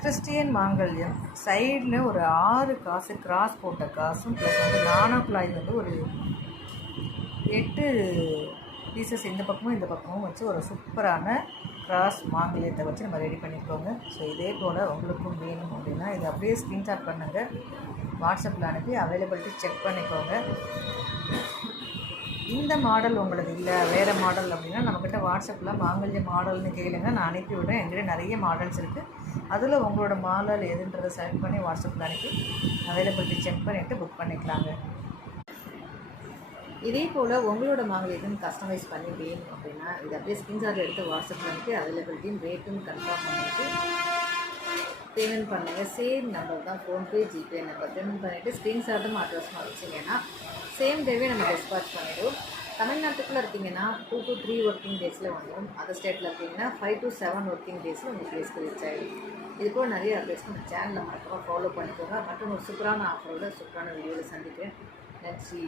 Christian மாங்கல்யம் சைடில் ஒரு 6 காசு கிராஸ் போட்ட காசும் ப்ளஸ் வந்து நானாப்ளாய் வந்து ஒரு 8 பீசஸ் இந்த பக்கமும் வச்சு ஒரு சூப்பரான கிராஸ் மாங்கல்யத்தை வச்சு நம்ம ரெடி பண்ணிக்கோங்க. ஸோ இதே போல் உங்களுக்கும் வேணும் அப்படின்னா இதை அப்படியே ஸ்க்ரீன்ஷாட் பண்ணுங்கள், வாட்ஸ்அப்பில் அனுப்பி அவைலபிலிட்டி செக் பண்ணிக்கோங்க. இந்த மாடல் உங்களுக்கு இல்லை வேறு மாடல் அப்படின்னா நம்மக்கிட்ட வாட்ஸ்அப்பில் மாங்கல்ய மாடல்னு கேளுங்க, நான் அனுப்பி விடுறேன். எங்கிட்ட நிறைய மாடல்ஸ் இருக்குது, அதில் உங்களோட மாடல் எதுன்றதை செலக்ட் பண்ணி வாட்ஸ்அப்பில் அனுப்பி அவைலபிலிட்டி செக் பண்ணிவிட்டு புக் பண்ணிக்கலாங்க. இதே போல் உங்களோட மாங்கல்யத்தையும் கஸ்டமைஸ் பண்ணி வேணும் அப்படின்னா இதை அப்படியே ஸ்க்ரீன்ஷாட் எடுத்து வாட்ஸ்அப்பில் அனுப்பி அவைலபிலிட்டியும் ரேட்டும் கன்ஃபார்ம் பண்ணிவிட்டு பேமெண்ட் பண்ணுங்கள். சேம் நம்பர் தான், ஃபோன்பே ஜிபே நம்பர். பேமெண்ட் பண்ணிவிட்டு ஸ்க்ரீன்ஷாட்டும் அட்ரஸும் வச்சிங்கன்னா சேம் டேவே நம்ம டிஸ்பாச் பண்ணிவிடுவோம். தமிழ்நாட்டுக்குள்ளே இருக்கீங்கன்னா 2 to 3 ஒர்க்கிங் டேஸில் வந்துடும். அதர் ஸ்டேட்டில் இருக்கீங்கன்னா 5 to 7 ஒர்க்கிங் டேஸில் உங்கள் ஃபேஸ்க்கு ரீச் ஆகிடும். இது போல் நிறைய அப்டேட்ஸ் நம்ம சேனலில் மறக்காமல் ஃபாலோ பண்ணிக்கோங்க. மற்றும் ஒரு சூப்பரான ஆஃபரோட சூப்பரான வீடியோவில் சந்திக்கிறேன். நன்றி.